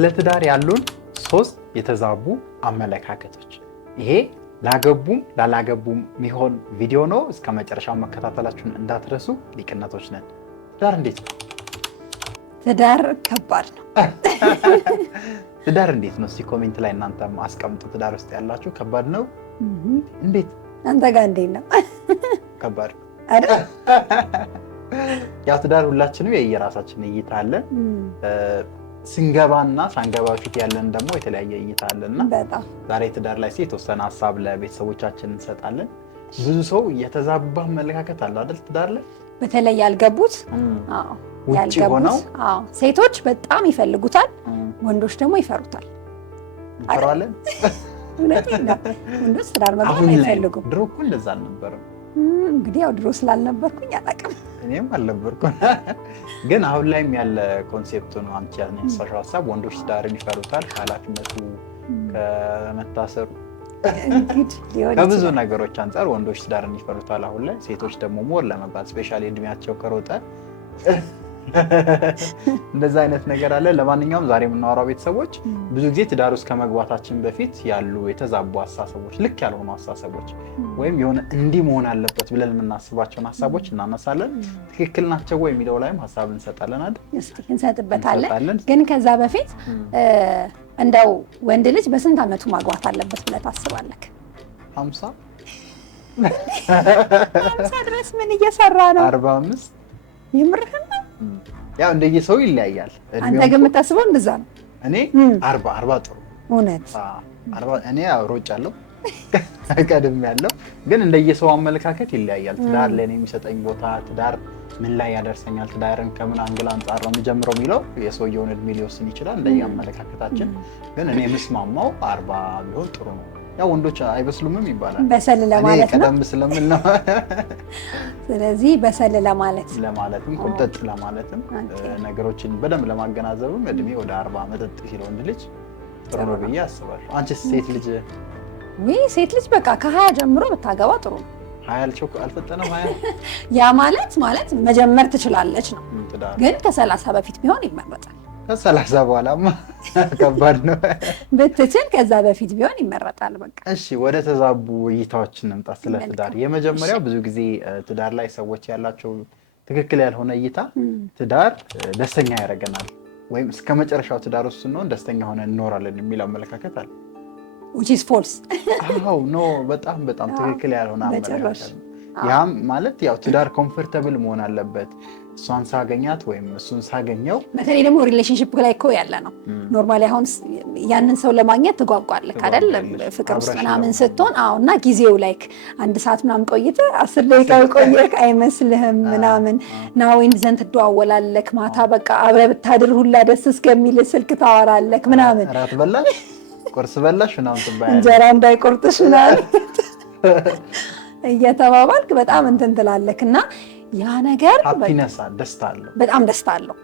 ስለ ትዳር ያሉን 3 የተዛቡ አመለካከቶች። ይሄ ላገቡም ላላገቡም የሚሆን ቪዲዮ ነው። እስከ መጨረሻው መከታተላችሁን እንዳትረሱ። ሊቅነቶች ነን። ትዳር እንዴት ነው? ትዳር ከባድ ነው። ትዳር እንዴት ነው? እስቲ ኮሜንት ላይ እናንተም አስቀምጡ። ትዳር ውስጥ ያላችሁ ከባድ ነው? እንዴት አንተ ጋር እንዴት ነው? ከባድ አይደል? ያው ትዳር ሁላችንም የየራሳችን እይታ አለን። ስንገባና ሳንገባ በፊት ያለን ደግሞ የተለያየ እይታ አለና ዛሬ ትዳር ላይ የተወሰነ ሀሳብ ለቤተሰቦቻችን እንሰጣለን። ብዙ ሰው የተዛባ አመለካከት አለ አይደል? ትዳር ላይ በተለይ ያልገቡት ውጪ ሆነው ሴቶች በጣም ይፈልጉታል፣ ወንዶች ደግሞ ይፈሩታል። እንፈራለን። እውነቴን ነው። ወንዶች ትዳር መግባት አይፈልጉም። ድሮ እኮ እንደዛ አልነበረም። እንግዲህ ያው ድሮ ስላልነበርኩኝ አላውቅም። እኔም አልነበርኩም። ግን አሁን ላይም ያለ ኮንሴፕት ነው። አንቺ ያነሳሽው ሀሳብ ወንዶች ትዳርን ይፈሩታል፣ ከኃላፊነቱ ከመታሰሩ ከብዙ ነገሮች አንጻር ወንዶች ትዳርን ይፈሩታል አሁን ላይ። ሴቶች ደግሞ ሞር ለመባል ስፔሻሊ እድሜያቸው ከሮጠ እንደዛ አይነት ነገር አለ። ለማንኛውም ዛሬ የምናወራው ቤተሰቦች ብዙ ጊዜ ትዳር ውስጥ ከመግባታችን በፊት ያሉ የተዛቡ አስተሳሰቦች፣ ልክ ያልሆኑ አስተሳሰቦች ወይም የሆነ እንዲህ መሆን አለበት ብለን የምናስባቸውን ሀሳቦች እናነሳለን። ትክክል ናቸው ወይ የሚለው ላይም ሀሳብ እንሰጣለን አይደል? እስቲ እንሰጥበታለን። ግን ከዛ በፊት እንደው ወንድ ልጅ በስንት ዓመቱ ማግባት አለበት ብለህ ታስባለህ? 50 ድረስ ምን እየሰራ ነው? 45 የምርህን ነው? ያው እንደየሰው ይለያያል። አንተ ግን የምታስበው እንደዛ ነው? እኔ 40 ጥሩ። እውነት 40 እኔ አውሮጫለሁ ቀድም ያለው ግን እንደየሰው አመለካከት ይለያያል። ትዳር ለኔ የሚሰጠኝ ቦታ፣ ትዳር ምን ላይ ያደርሰኛል፣ ትዳርን ከምን አንግል አንጻር ነው የምጀምረው የሚለው የሰውየውን እድሜ ሊወስን ይችላል እንደየአመለካከታችን። ግን እኔ የምስማማው 40 ቢሆን ጥሩ ነው። ያው ወንዶች አይበስሉምም ይባላል። በሰል ለማለት ነው። ቀደም ስለምን ነው። ስለዚህ በሰል ለማለትም ቁጥጥ ለማለትም ነገሮችን በደንብ ለማገናዘብም እድሜ ወደ 40 መጠጥ ሲል ወንድ ልጅ ጥሩ ነው ብዬ አስባለሁ። አንቺስ ሴት ልጅ? ሴት ልጅ በቃ ከ20 ጀምሮ ብታገባ ጥሩ ነው። 20 አልፈጠነም 20 ያ ማለት መጀመር ትችላለች ነው። ግን ከ30 በፊት ቢሆን ይመረጣል። ከ30 በኋላማ ከባድ ነው። ብትችል ከዛ በፊት ቢሆን ይመረጣል። በቃ እሺ፣ ወደ ተዛቡ እይታዎች እንምጣ። ስለ ትዳር የመጀመሪያው ብዙ ጊዜ ትዳር ላይ ሰዎች ያላቸው ትክክል ያልሆነ እይታ ትዳር ደስተኛ ያደርገናል ወይም እስከ መጨረሻው ትዳር ውስጥ ስንሆን ደስተኛ ሆነን እንኖራለን የሚል አመለካከት አለ። which is false። ኖ በጣም ትክክል ያልሆነ አመለካከት። ያም ማለት ያው ትዳር ኮምፎርታብል መሆን አለበት። እሷን ሳገኛት ወይም እሱን ሳገኘው በተለይ ደግሞ ሪሌሽንሺፕ ላይ እኮ ያለ ነው። ኖርማሊ አሁን ያንን ሰው ለማግኘት ትጓጓለህ አይደል? ፍቅር ውስጥ ምናምን ስትሆን እና ጊዜው ላይክ 1 ሰዓት ምናምን ቆይተህ 10 ደቂቃ ቆየህ አይመስልህም ምናምን ናዊን ዘንድ ትደዋወላለህ። ማታ በቃ አብረህ ብታድር ሁላ ደስ እስከሚል ስልክ ታወራለህ ምናምን። እራት በላሽ፣ ቁርስ በላሽ ምናምን ትባያለህ። እንጀራ እንዳይቆርጥሽ ምናምን እየተባባልክ በጣም እንትን ትላለህ እና ያ ነገር ሃፒነስ ደስታ አለው፣ በጣም ደስታ አለው።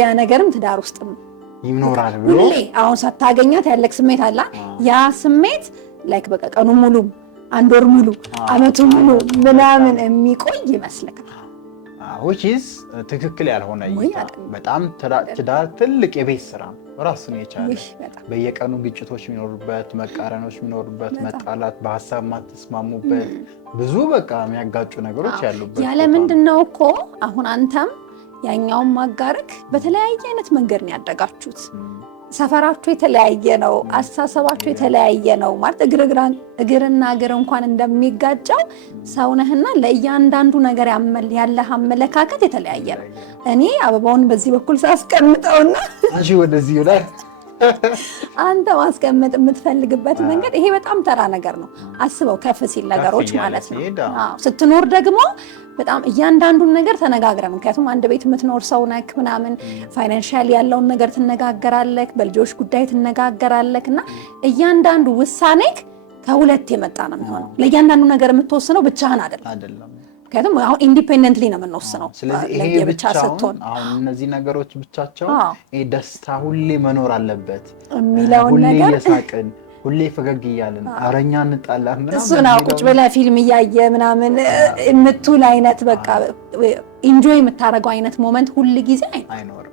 ያ ነገርም ትዳር ውስጥም ይኖራል ብሎ ሁሌ አሁን ሳታገኛት ያለክ ስሜት አለ። ያ ስሜት ላይክ በቃ ቀኑ ሙሉ 1 ወር ሙሉ አመቱ ሙሉ ምናምን የሚቆይ ይመስልካል። which is ትክክል ያልሆነ እይታ። በጣም ትዳር ትልቅ የቤት ስራ ነው ራሱን የቻለ። በየቀኑ ግጭቶች የሚኖሩበት፣ መቃረኖች የሚኖሩበት፣ መጣላት፣ በሀሳብ ማትስማሙበት፣ ብዙ በቃ የሚያጋጩ ነገሮች ያሉበት። ያለ ምንድነው እኮ አሁን አንተም ያኛውን ማጋረክ በተለያየ አይነት መንገድ ነው ያደጋችሁት። ሰፈራችሁ የተለያየ ነው፣ አስተሳሰባችሁ የተለያየ ነው። ማለት እግርና እግር እንኳን እንደሚጋጫው ሰውነህና ለእያንዳንዱ ነገር ያለህ አመለካከት የተለያየ ነው። እኔ አበባውን በዚህ በኩል ሳስቀምጠውና አንቺ ወደዚህ ላይ አንተ ማስቀመጥ የምትፈልግበት መንገድ ይሄ በጣም ተራ ነገር ነው። አስበው ከፍ ሲል ነገሮች ማለት ነው። ስትኖር ደግሞ በጣም እያንዳንዱን ነገር ተነጋግረን፣ ምክንያቱም አንድ ቤት የምትኖር ሰው ነክ ምናምን ፋይናንሻሊ ያለውን ነገር ትነጋገራለህ፣ በልጆች ጉዳይ ትነጋገራለህ እና እያንዳንዱ ውሳኔክ ከሁለት የመጣ ነው የሚሆነው። ለእያንዳንዱ ነገር የምትወስነው ብቻህን አይደለም። ምክንያቱም አሁን ኢንዲፔንደንትሊ ነው የምንወስነው። ስለዚህ ይሄ ብቻ ስትሆን አሁን እነዚህ ነገሮች ብቻቸው ይሄ ደስታ ሁሌ መኖር አለበት የሚለውን ነገር ሁሌ የሳቅን ሁሌ ፈገግ እያልን አረኛ እንጣላ ምናምን እሱን ቁጭ ብለህ ፊልም እያየ ምናምን የምትውል አይነት በቃ ኢንጆይ የምታደርገው አይነት ሞመንት ሁል ጊዜ አይኖርም።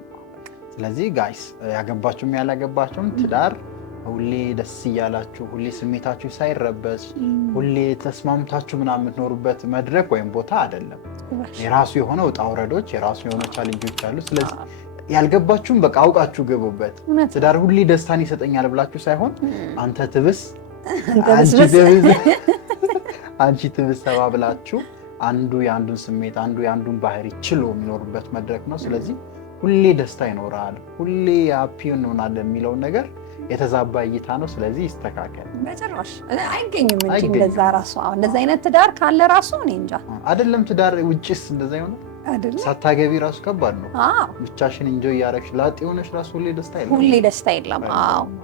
ስለዚህ ጋይስ ያገባችሁም ያላገባችሁም ትዳር ሁሌ ደስ እያላችሁ ሁሌ ስሜታችሁ ሳይረበሽ ሁሌ ተስማምታችሁ ምናምን የምትኖሩበት መድረክ ወይም ቦታ አይደለም። የራሱ የሆነ ውጣ ውረዶች፣ የራሱ የሆነ ቻሌንጆች አሉ። ስለዚህ ያልገባችሁም በቃ አውቃችሁ ገቡበት። ትዳር ሁሌ ደስታን ይሰጠኛል ብላችሁ ሳይሆን አንተ ትብስ አንቺ ትብስ ተባብላችሁ አንዱ የአንዱን ስሜት አንዱ የአንዱን ባህሪ ችሎ የሚኖሩበት መድረክ ነው። ስለዚህ ሁሌ ደስታ ይኖራል፣ ሁሌ ሃፒ እንሆናለን የሚለውን ነገር የተዛባ እይታ ነው። ስለዚህ ይስተካከል። በጭራሽ አይገኝም እንጂ እንደዛ ራሱ አሁን እንደዛ አይነት ትዳር ካለ ራሱ እኔ እንጃ አይደለም። ትዳር ውጭስ እንደዛ ይሆናል አይደለም? ሳታገቢ ራሱ ከባድ ነው። ብቻሽን ኢንጆይ ያደረግሽ ላጤ ሆነሽ ራሱ ሁሌ ደስታ የለም፣ ሁሌ ደስታ የለም።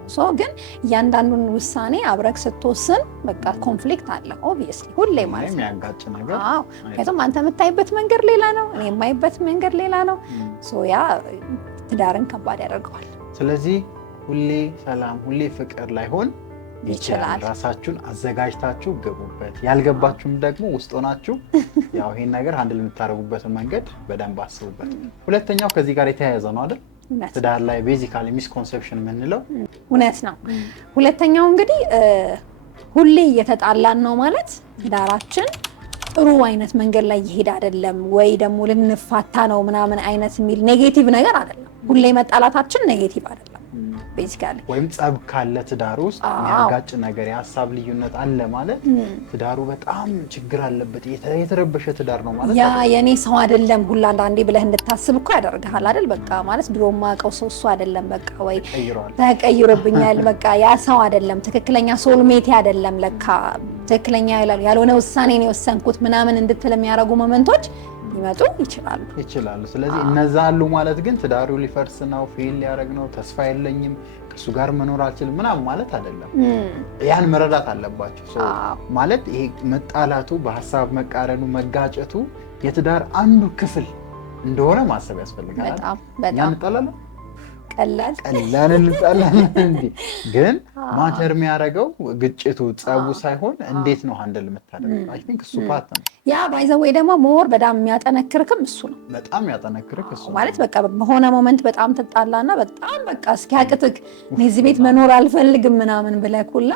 ሶ ግን እያንዳንዱን ውሳኔ አብረክ ስትወስን በቃ ኮንፍሊክት አለ ኦብቪየስሊ ሁሌ ማለት ነው፣ የሚያጋጭ ነገር። ምክንያቱም አንተ የምታይበት መንገድ ሌላ ነው፣ እኔ የማይበት መንገድ ሌላ ነው። ሶ ያ ትዳርን ከባድ ያደርገዋል። ስለዚህ ሁሌ ሰላም ሁሌ ፍቅር ላይሆን ይችላል። ራሳችሁን አዘጋጅታችሁ ገቡበት። ያልገባችሁም ደግሞ ውስጥ ሆናችሁ ያው ይሄን ነገር ሃንድል የምታደርጉበትን መንገድ በደንብ አስቡበት። ሁለተኛው ከዚህ ጋር የተያያዘ ነው አይደል? ትዳር ላይ ቤዚካሊ ሚስኮንሰፕሽን የምንለው እውነት ነው። ሁለተኛው እንግዲህ ሁሌ እየተጣላን ነው ማለት ትዳራችን ጥሩ አይነት መንገድ ላይ ይሄድ አይደለም ወይ ደግሞ ልንፋታ ነው ምናምን አይነት የሚል ኔጌቲቭ ነገር አይደለም። ሁሌ መጣላታችን ኔጌቲቭ አይደለም። ቤዚካሊ ወይም ጸብ ካለ ትዳር ውስጥ የሚያጋጭ ነገር የሀሳብ ልዩነት አለ ማለት ትዳሩ በጣም ችግር አለበት፣ የተረበሸ ትዳር ነው ማለት ያ የኔ ሰው አይደለም ሁላ አንዳንዴ ብለህ እንድታስብ እኮ ያደርግሃል አይደል? በቃ ማለት ድሮ ማቀው ሰው እሱ አይደለም በቃ ወይ ተቀይሮብኛል፣ በቃ ያ ሰው አይደለም፣ ትክክለኛ ሶልሜቴ አይደለም፣ ለካ ትክክለኛ ያልሆነ ውሳኔ ነው የወሰንኩት ምናምን እንድትል የሚያደርጉ ሞመንቶች ሊመጡ ይችላሉ። ስለዚህ እነዛ አሉ ማለት ግን ትዳሩ ሊፈርስ ነው፣ ፌል ሊያደርግ ነው፣ ተስፋ የለኝም ከሱ ጋር መኖር አልችልም ምናምን ማለት አይደለም። ያን መረዳት አለባቸው። ማለት ይሄ መጣላቱ፣ በሀሳብ መቃረኑ፣ መጋጨቱ የትዳር አንዱ ክፍል እንደሆነ ማሰብ ያስፈልጋል። እኛ እንጣላለን ቀላል እንጣላለን እንዴ? ግን ማተር የሚያደርገው ግጭቱ ጸቡ ሳይሆን እንዴት ነው ሃንድል የምታደርገው። አይ ቲንክ እሱ ፓርት ነው። ያ ባይ ዘ ወይ ደግሞ ሞር በጣም የሚያጠነክርክም እሱ ነው። በጣም ያጠነክርክ እሱ ማለት በቃ በሆነ ሞመንት በጣም ትጣላና በጣም በቃ እስኪያቅትክ እዚህ ቤት መኖር አልፈልግም ምናምን ብለህ ኩላ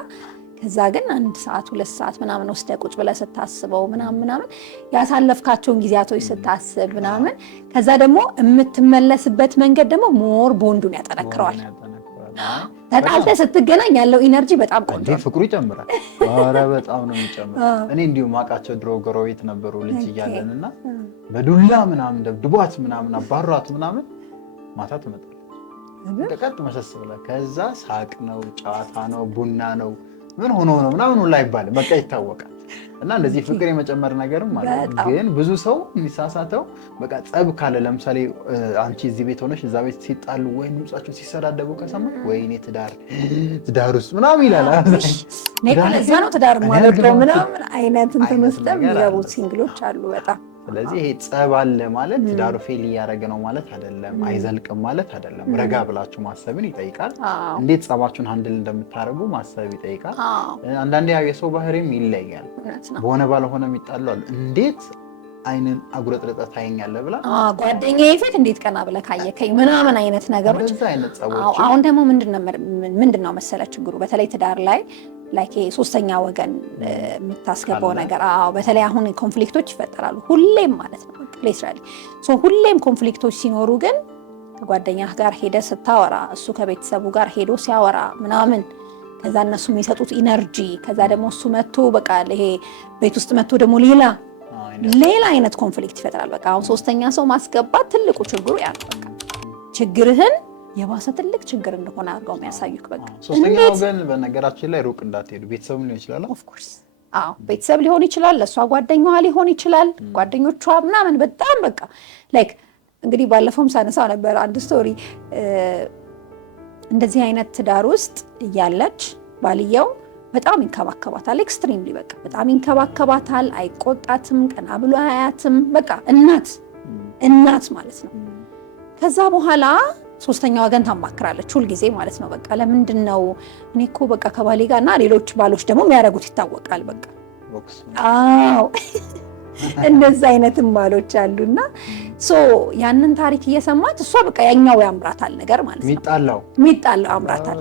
ከዛ ግን 1 ሰዓት 2 ሰዓት ምናምን ወስደህ ቁጭ ብለህ ስታስበው ምናምን ያሳለፍካቸውን ጊዜያቶች ስታስብ ምናምን ከዛ ደግሞ የምትመለስበት መንገድ ደግሞ ሞር ቦንዱን ያጠነክረዋል። ተጣልተህ ስትገናኝ ያለው ኢነርጂ በጣም ቆንጆ ነው። ፍቅሩ ይጨምራል። ኧረ በጣም ነው የሚጨምረው። እኔ እንዲሁ ማውቃቸው ድሮ ጎረቤት ነበሩ ልጅ እያለንና በዱላ ምናምን ደብድቧት ምናምን አባሯት ምናምን ማታ ትመጣለች ቀጥ መሰስ ብላ ከዛ ሳቅ ነው ጨዋታ ነው ቡና ነው ምን ሆኖ ነው ምናምን ሁላ አይባልም፣ በቃ ይታወቃል። እና እንደዚህ ፍቅር የመጨመር ነገርም ማለት ግን ብዙ ሰው የሚሳሳተው በቃ ጸብ ካለ ለምሳሌ አንቺ እዚህ ቤት ሆነሽ እዛ ቤት ሲጣሉ ወይ ድምጻቸው ሲሰዳደቡ ከሰማሽ ወይኔ ትዳር ውስጥ ምናምን ይላል። ለዛ ነው ትዳር ማለት ነው ምናምን አይነት እንትን ውስጥ የሚገቡ ሲንግሎች አሉ በጣም። ስለዚህ ይሄ ጸብ አለ ማለት ትዳሩ ፌል እያደረገ ነው ማለት አይደለም፣ አይዘልቅም ማለት አይደለም። ረጋ ብላችሁ ማሰብን ይጠይቃል። እንዴት ጸባችሁን ሃንድል እንደምታደርጉ ማሰብ ይጠይቃል። አንዳንዴ ያው የሰው ባህሪም ይለያል። በሆነ ባልሆነ የሚጣሉ አሉ። እንዴት አይንን አጉረጥርጠህ ታየኛለህ ብላ ጓደኛዬ ፊት እንዴት ቀና ብለህ ካየከኝ ምናምን አይነት ነገሮች። አሁን ደግሞ ምንድነው መሰለ ችግሩ በተለይ ትዳር ላይ ላይክ ሶስተኛ ወገን የምታስገባው ነገር። በተለይ አሁን ኮንፍሊክቶች ይፈጠራሉ ሁሌም ማለት ነው ሌትራሊ። ሶ ሁሌም ኮንፍሊክቶች ሲኖሩ ግን ከጓደኛህ ጋር ሄደህ ስታወራ እሱ ከቤተሰቡ ጋር ሄዶ ሲያወራ ምናምን ከዛ እነሱ የሚሰጡት ኢነርጂ ከዛ ደግሞ እሱ መጥቶ በቃ ይሄ ቤት ውስጥ መጥቶ ደግሞ ሌላ አይነት ኮንፍሊክት ይፈጥራል። በቃ አሁን ሶስተኛ ሰው ማስገባት ትልቁ ችግሩ ያ ነው። በቃ ችግርህን የባሰ ትልቅ ችግር እንደሆነ አድርገው የሚያሳዩክ። በቃ ሶስተኛ ወገን በነገራችን ላይ ሩቅ እንዳትሄዱ ቤተሰብ ሊሆን ይችላል። ኦፍ ኮርስ ቤተሰብ ሊሆን ይችላል፣ ለሷ ጓደኛዋ ሊሆን ይችላል፣ ጓደኞቿ ምናምን በጣም በቃ ላይክ እንግዲህ ባለፈውም ሳነሳው ነበር አንድ ስቶሪ። እንደዚህ አይነት ትዳር ውስጥ እያለች ባልየው በጣም ይንከባከባታል፣ ኤክስትሪምሊ በቃ በጣም ይንከባከባታል፣ አይቆጣትም፣ ቀና ብሎ አያትም። በቃ እናት ማለት ነው። ከዛ በኋላ ሶስተኛ ወገን ታማክራለች ሁልጊዜ ማለት ነው። በቃ ለምንድን ነው እኔ እኮ በቃ ከባሌ ጋር እና ሌሎች ባሎች ደግሞ የሚያደርጉት ይታወቃል። በቃ እንደዛ አይነትም ባሎች አሉና ሶ ያንን ታሪክ እየሰማች እሷ በቃ ያኛው ያምራታል ነገር ማለት ነው። ሚጣላው ያምራታል።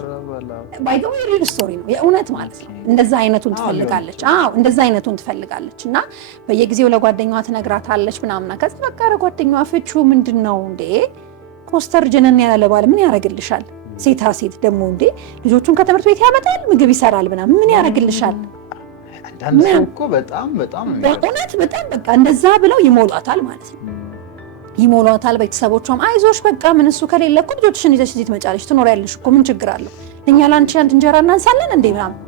ባይ ዘ ወይ ሪል ስቶሪ ነው የእውነት ማለት ነው። እንደዛ አይነቱን ትፈልጋለች። እንደዛ አይነቱን ትፈልጋለች እና በየጊዜው ለጓደኛዋ ትነግራታለች ምናምን። ከዛ በቃ ጓደኛዋ ፍቺው ምንድነው እንዴ ኮስተር ጀነን ያለ ባል ምን ያደርግልሻል? ሴታ ሴት ደግሞ እንዴ ልጆቹን ከትምህርት ቤት ያመጣል፣ ምግብ ይሰራል ምናምን ምን ያደርግልሻል? አንዳንድ ሰው እኮ በጣም በእውነት በጣም በቃ እንደዛ ብለው ይሞሏታል ማለት ነው። ይሞሏታል። ቤተሰቦቿም አይዞሽ በቃ ምን እሱ ከሌለ እኮ ልጆችሽን ይዘሽ እዚህ ትመጫለሽ ትኖሪያለሽ እኮ ምን ችግር አለው? እኛ ላንቺ አንድ እንጀራ እናንሳለን እንዴ ምናምን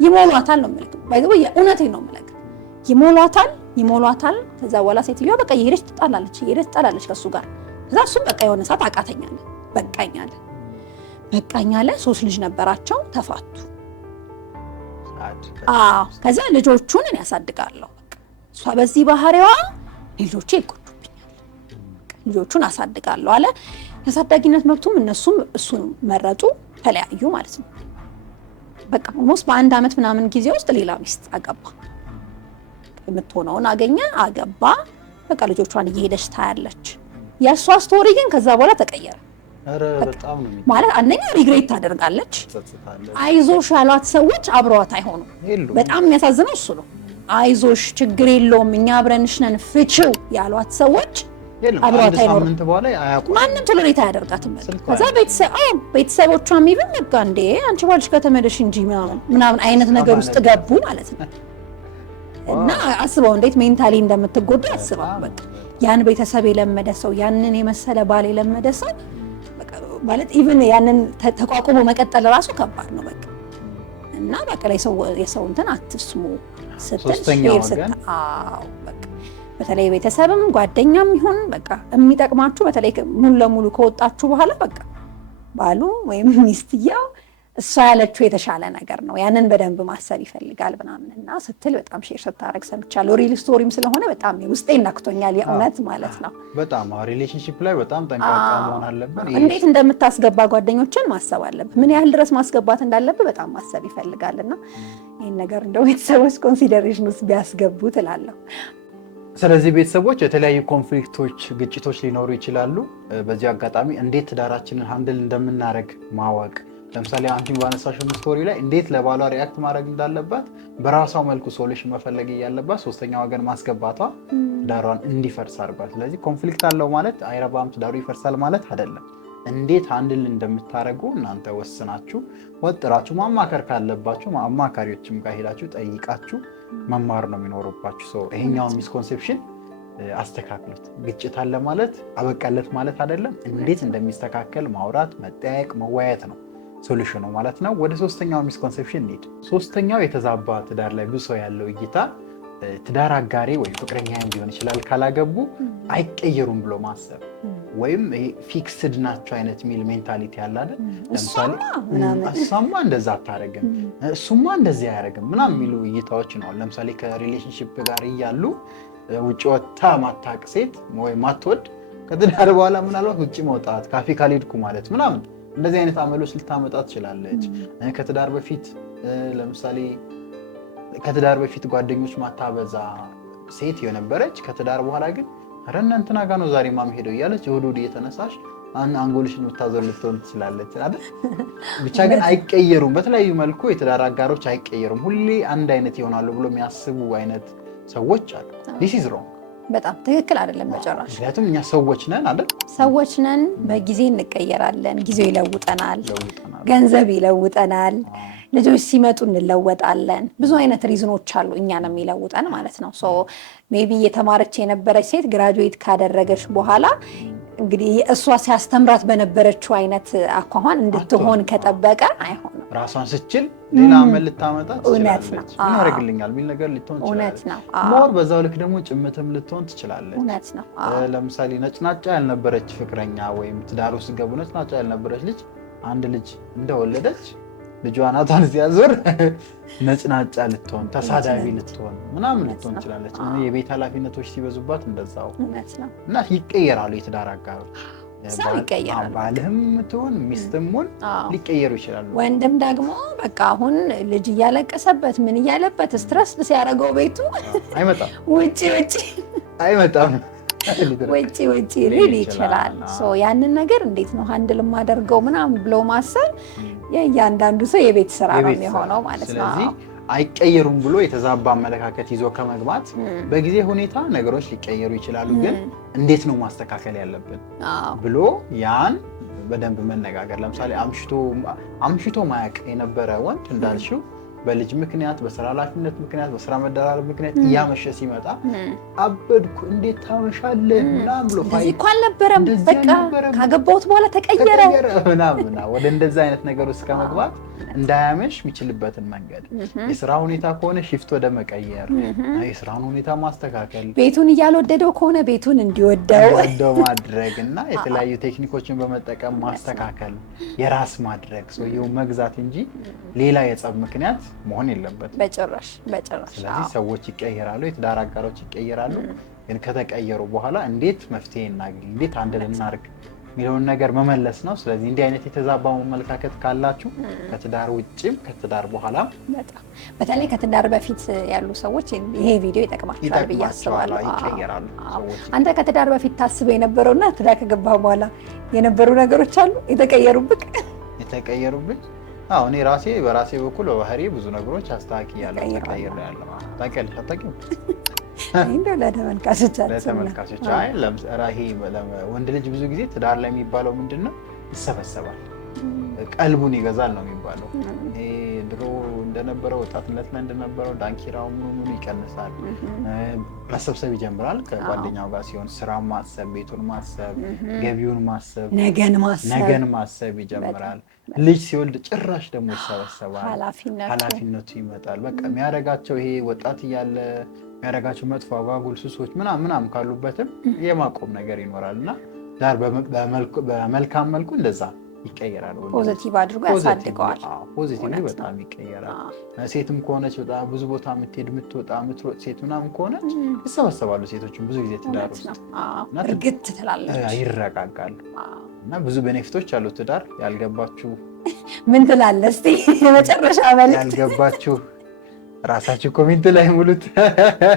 ይሞሏታል ነው የምልህ። ባይ ዘ ወይ የእውነቴን ነው የምልህ። ይሞሏታል። ከዛ በኋላ ሴትዮዋ በቃ እየሄደች ትጣላለች ከሱ ጋር። ከዛ እሱም በቃ የሆነ ሰዓት በቃኛለ 3 ልጅ ነበራቸው ተፋቱ። ከዛ ልጆቹን እኔ ያሳድጋለሁ በቃ እሷ በዚህ ባህሪዋ ልጆቼ ይቆጡብኛል ልጆቹን አሳድጋለሁ አለ። የአሳዳጊነት መብቱም እነሱም እሱን መረጡ፣ ተለያዩ ማለት ነው። በቃ ኦልሞስት በአንድ አመት ምናምን ጊዜ ውስጥ ሌላ ሚስት አገባ። የምትሆነውን አገባ። በቃ ልጆቿን እየሄደች ታያለች። የእሷ ስቶሪ ግን ከዛ በኋላ ተቀየረ። ማለት አንደኛ ሪግሬት ታደርጋለች። አይዞሽ ያሏት ሰዎች አብረዋት አይሆኑም። በጣም የሚያሳዝነው እሱ ነው። አይዞሽ ችግር የለውም እኛ አብረንሽ ነን ፍቺው ያሏት ሰዎች አብረዋት አይኖሩም። ማንም ቶሎሬት አያደርጋትም። ከዛ ቤተሰቦቿም ይብን በቃ እንዴ አንቺ ባልሽ ከተመደሽ እንጂ ምናምን አይነት ነገር ውስጥ ገቡ ማለት ነው። እና አስበው እንዴት ሜንታሊ እንደምትጎዳ አስበው። በቃ ያን ቤተሰብ የለመደ ሰው ያንን የመሰለ ባል የለመደ ሰው ማለት ኢቭን ያንን ተቋቁሞ መቀጠል ራሱ ከባድ ነው። በቃ እና በቃ ላይ የሰው እንትን አትስሙ ስትል በቃ በተለይ ቤተሰብም ጓደኛም ይሁን በቃ የሚጠቅማችሁ በተለይ ሙሉ ለሙሉ ከወጣችሁ በኋላ በቃ ባሉ ወይም ሚስትየው እሷ ያለችው የተሻለ ነገር ነው። ያንን በደንብ ማሰብ ይፈልጋል ምናምንና ስትል በጣም ሼር ስታረግ ሰምቻለሁ። ሪል ስቶሪም ስለሆነ በጣም ውስጤን ነክቶኛል የእውነት ማለት ነው። በጣም ሪሌሽንሺፕ ላይ በጣም ጠንቃቃ መሆን አለብን። እንዴት እንደምታስገባ ጓደኞችን ማሰብ አለብህ። ምን ያህል ድረስ ማስገባት እንዳለብህ በጣም ማሰብ ይፈልጋልና ይሄን ነገር እንደው ቤተሰቦች ኮንሲደሬሽን ውስጥ ቢያስገቡ ትላለሁ። ስለዚህ ቤተሰቦች የተለያዩ ኮንፍሊክቶች፣ ግጭቶች ሊኖሩ ይችላሉ። በዚህ አጋጣሚ እንዴት ትዳራችንን ሃንድል እንደምናደርግ ማወቅ ለምሳሌ አንቺ ባነሳሽው ስቶሪ ላይ እንዴት ለባሏ ሪአክት ማድረግ እንዳለባት በራሷ መልኩ ሶሉሽን መፈለግ ያለባት ሶስተኛ ወገን ማስገባቷ ትዳሯን እንዲፈርስ አድርጓል። ስለዚህ ኮንፍሊክት አለው ማለት አይረባም ትዳሩ ይፈርሳል ማለት አይደለም። እንዴት ሃንድል እንደምታደርጉ እናንተ ወስናችሁ ወጥራችሁ ማማከር ካለባችሁ አማካሪዎችም ጋር ሄዳችሁ ጠይቃችሁ መማር ነው የሚኖርባችሁ። ይሄኛው ሚስኮንሴፕሽን አስተካክሉት። ግጭት አለ ማለት አበቃለት ማለት አይደለም። እንዴት እንደሚስተካከል ማውራት፣ መጠያየቅ፣ መወያየት ነው ሶሉሽኑ ማለት ነው። ወደ ሶስተኛው ሚስኮንሴፕሽን እንሂድ። ሶስተኛው የተዛባ ትዳር ላይ ብዙ ሰው ያለው እይታ ትዳር አጋሪ ወይ ፍቅረኛ ሊሆን ይችላል ካላገቡ አይቀየሩም ብሎ ማሰብ ወይም ፊክስድ ናቸው አይነት ሚል ሜንታሊቲ ያለ አይደል። ለምሳሌ እሷማ እንደዛ አታረግም እሱማ እንደዚህ አያረግም ምናምን የሚሉ እይታዎች ነው። ለምሳሌ ከሪሌሽንሺፕ ጋር እያሉ ውጭ ወጣ ማታቅ ሴት ወይ ማትወድ ከትዳር በኋላ ምናልባት ውጭ መውጣት ካፌ ካልሄድኩ ማለት ምናምን እንደዚህ አይነት አመሎች ልታመጣ ትችላለች። ከትዳር በፊት ለምሳሌ ከትዳር በፊት ጓደኞች ማታበዛ ሴት የነበረች ከትዳር በኋላ ግን አረና እንትና ጋር ነው ዛሬ ማምሄደው እያለች እሑድ እየተነሳሽ አንጎልሽን የምታዞር ልትሆን ትችላለች አይደል። ብቻ ግን አይቀየሩም። በተለያዩ መልኩ የትዳር አጋሮች አይቀየሩም። ሁሌ አንድ አይነት ይሆናሉ ብሎ የሚያስቡ አይነት ሰዎች አሉ። this is wrong። በጣም ትክክል አይደለም በጭራሽ። ምክንያቱም እኛ ሰዎች ነን አይደል? ሰዎች ነን። በጊዜ እንቀየራለን። ጊዜው ይለውጠናል፣ ገንዘብ ይለውጠናል፣ ልጆች ሲመጡ እንለወጣለን። ብዙ አይነት ሪዝኖች አሉ እኛን የሚለውጠን ማለት ነው። ሶ ሜቢ የተማረች የነበረች ሴት ግራጁዌት ካደረገች በኋላ እንግዲህ እሷ ሲያስተምራት በነበረችው አይነት አኳኋን እንድትሆን ከጠበቀ አይሆንም። ራሷን ስችል ሌላ አመል ልታመጣ ትችላለች። ምን ያደርግልኛል የሚል ነገር ልትሆን ትችላለች። ሞር በዛው ልክ ደግሞ ጭምትም ልትሆን ትችላለች። እውነት ነው። ለምሳሌ ነጭናጫ ያልነበረች ፍቅረኛ ወይም ትዳር ውስጥ ገቡ ነጭናጫ ያልነበረች ልጅ አንድ ልጅ እንደወለደች ልጇ አናቷን ሲያዞር ነጭናጫ ልትሆን ተሳዳቢ ልትሆን ምናምን ልትሆን ትችላለች። የቤት ኃላፊነቶች ሲበዙባት እንደዛው እና ይቀየራሉ የትዳር አጋሮች። ባልህም ትሆን ሚስትም ሊቀየሩ ይችላሉ። ወንድም ደግሞ በቃ አሁን ልጅ እያለቀሰበት ምን እያለበት ስትረስ ሲያደርገው ቤቱ አይመጣም፣ ውጪ አይመጣም። ውጪ ሊል ይችላል። ያንን ነገር እንዴት ነው ሃንድል የማደርገው ምናምን ብሎ ማሰብ የእያንዳንዱ ሰው የቤት ስራ ነው የሚሆነው ማለት ነው። ስለዚህ አይቀየሩም ብሎ የተዛባ አመለካከት ይዞ ከመግባት በጊዜ ሁኔታ ነገሮች ሊቀየሩ ይችላሉ፣ ግን እንዴት ነው ማስተካከል ያለብን ብሎ ያን በደንብ መነጋገር። ለምሳሌ አምሽቶ ማያቅ የነበረ ወንድ እንዳልሽው በልጅ ምክንያት፣ በስራ ኃላፊነት ምክንያት፣ በስራ መደራረብ ምክንያት እያመሸ ሲመጣ አበድኩ እንዴት ታመሻለህ ምናምን ብሎ እንደዚህ እኮ አልነበረም በቃ ካገባሁት በኋላ ተቀየረ ምናምን ወደ እንደዛ አይነት ነገር ውስጥ ከመግባት እንዳያመሽ የሚችልበትን መንገድ የስራ ሁኔታ ከሆነ ሽፍት ወደ መቀየር፣ የስራውን ሁኔታ ማስተካከል፣ ቤቱን እያልወደደው ከሆነ ቤቱን እንዲወደው ማድረግ እና የተለያዩ ቴክኒኮችን በመጠቀም ማስተካከል፣ የራስ ማድረግ ሰውየው መግዛት እንጂ ሌላ የጸብ ምክንያት መሆን የለበትም በጭራሽ። ስለዚህ ሰዎች ይቀየራሉ፣ የትዳር አጋሮች ይቀየራሉ። ግን ከተቀየሩ በኋላ እንዴት መፍትሄ እናገኝ፣ እንዴት አንድ ልናርግ የሚለውን ነገር መመለስ ነው። ስለዚህ እንዲህ አይነት የተዛባ አመለካከት ካላችሁ ከትዳር ውጭም ከትዳር በኋላ በተለይ ከትዳር በፊት ያሉ ሰዎች ይሄ ቪዲዮ ይጠቅማቸዋል ብዬ አስባለሁ። ይቀየራሉ ሰዎች። አንተ ከትዳር በፊት ታስበው የነበረውና ትዳር ከገባህ በኋላ የነበሩ ነገሮች አሉ የተቀየሩብህ? እኔ በራሴ በኩል በባህሪ ብዙ ነገሮች አስተካክያለሁ፣ ተቀይሬያለሁ። ታውቂያለሽ አታውቂም? እንደው ለተመልካቾች ወንድ ልጅ ብዙ ጊዜ ትዳር ላይ የሚባለው ምንድነው ይሰበሰባል፣ ቀልቡን ይገዛል ነው የሚባለው። ድሮ እንደነበረው ወጣትነት ላይ እንደነበረው ዳንኪራው ምኑን ይቀንሳል፣ መሰብሰብ ይጀምራል። ከጓደኛው ጋር ሲሆን ስራ ማሰብ፣ ቤቱን ማሰብ፣ ገቢውን ማሰብ፣ ነገን ማሰብ ይጀምራል። ልጅ ሲወልድ ጭራሽ ደግሞ ይሰበሰባል፣ ኃላፊነቱ ይመጣል። በቃ የሚያደርጋቸው ይሄ ወጣት እያለ የሚያደርጋቸው መጥፎ አጓጉል ሱሶች ምናምን ካሉበትም የማቆም ነገር ይኖራል እና ዳር በመልካም መልኩ እንደዛ ይቀየራል። ፖዚቲቭ አድርጎ ያሳድገዋል። ፖዚቲቭ በጣም ይቀየራል። ሴትም ከሆነች በጣም ብዙ ቦታ የምትሄድ የምትወጣ የምትሮጥ ሴት ምናምን ከሆነች ይሰበሰባሉ ሴቶችን ብዙ ጊዜ ትዳር ውስጥ እርግጥ ትላለች፣ ይረጋጋሉ እና ብዙ ቤኔፊቶች አሉት ትዳር። ያልገባችሁ ምን ትላለህ እስቲ የመጨረሻ መልዕክት? ያልገባችሁ ራሳችሁ ኮሜንት ላይ ሙሉት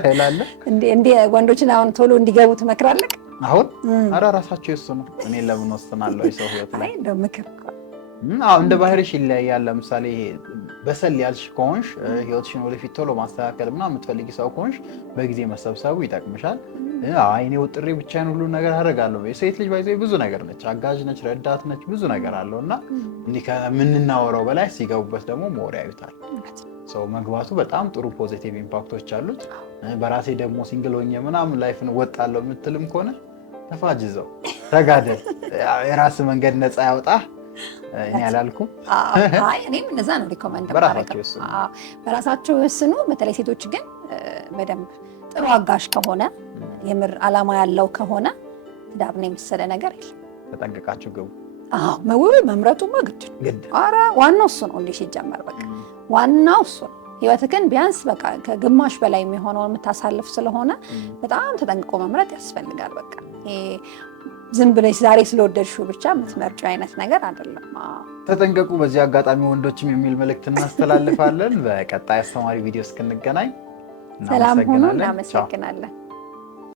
እላለሁ። እንዴ ወንዶችን አሁን ቶሎ እንዲገቡ ትመክራለህ? አሁን ኧረ ራሳቸው ይወስኑ። እኔ ለምን ወስናለሁ? የሰው ህይወት ላይ እንደው ምክር እንደ ባህሪሽ ይለያያል። ለምሳሌ በሰል ያልሽ ከሆንሽ ህይወትሽን ወደፊት ቶሎ ማስተካከል ምናምን የምትፈልጊ ሰው ከሆንሽ በጊዜ መሰብሰቡ ይጠቅምሻል። እኔ ወጥሬ ብቻዬን ሁሉ ነገር አደርጋለሁ። ሴት ልጅ ባይዘ ብዙ ነገር ነች፣ አጋዥ ነች፣ ረዳት ነች፣ ብዙ ነገር አለው እና እንዲህ ከምንናወራው በላይ ሲገቡበት ደግሞ መወር ያዩታል። ሰው መግባቱ በጣም ጥሩ ፖዚቲቭ ኢምፓክቶች አሉት። በራሴ ደግሞ ሲንግል ሆኜ ምናምን ላይፍን ወጣለሁ የምትልም ከሆነ ተፋጅዘው ተጋደል፣ የራስ መንገድ ነፃ ያውጣ። እኔ አላልኩም። እኔም እነዛ ነው ሪኮመንድ በራሳቸው ይወስኑ። በተለይ ሴቶች ግን በደንብ ጥሩ አጋሽ ከሆነ የምር አላማ ያለው ከሆነ ትዳርን የመሰለ ነገር የለም። ተጠንቅቃችሁ ግቡ። መምረጡማ ግድ። ኧረ ዋናው እሱ ነው። እንዲህ ሲጀመር በቃ ዋናው እሱ ነው። ህይወትህን ቢያንስ በቃ ከግማሽ በላይ የሚሆነው የምታሳልፍ ስለሆነ በጣም ተጠንቅቆ መምረጥ ያስፈልጋል። በቃ ዝም ብለሽ ዛሬ ስለወደድሽው ብቻ የምትመርጪው አይነት ነገር አይደለም። ተጠንቀቁ። በዚህ አጋጣሚ ወንዶችም የሚል መልእክት እናስተላልፋለን። በቀጣይ አስተማሪ ቪዲዮ እስክንገናኝ ሰላም ሁኑ። እናመሰግናለን።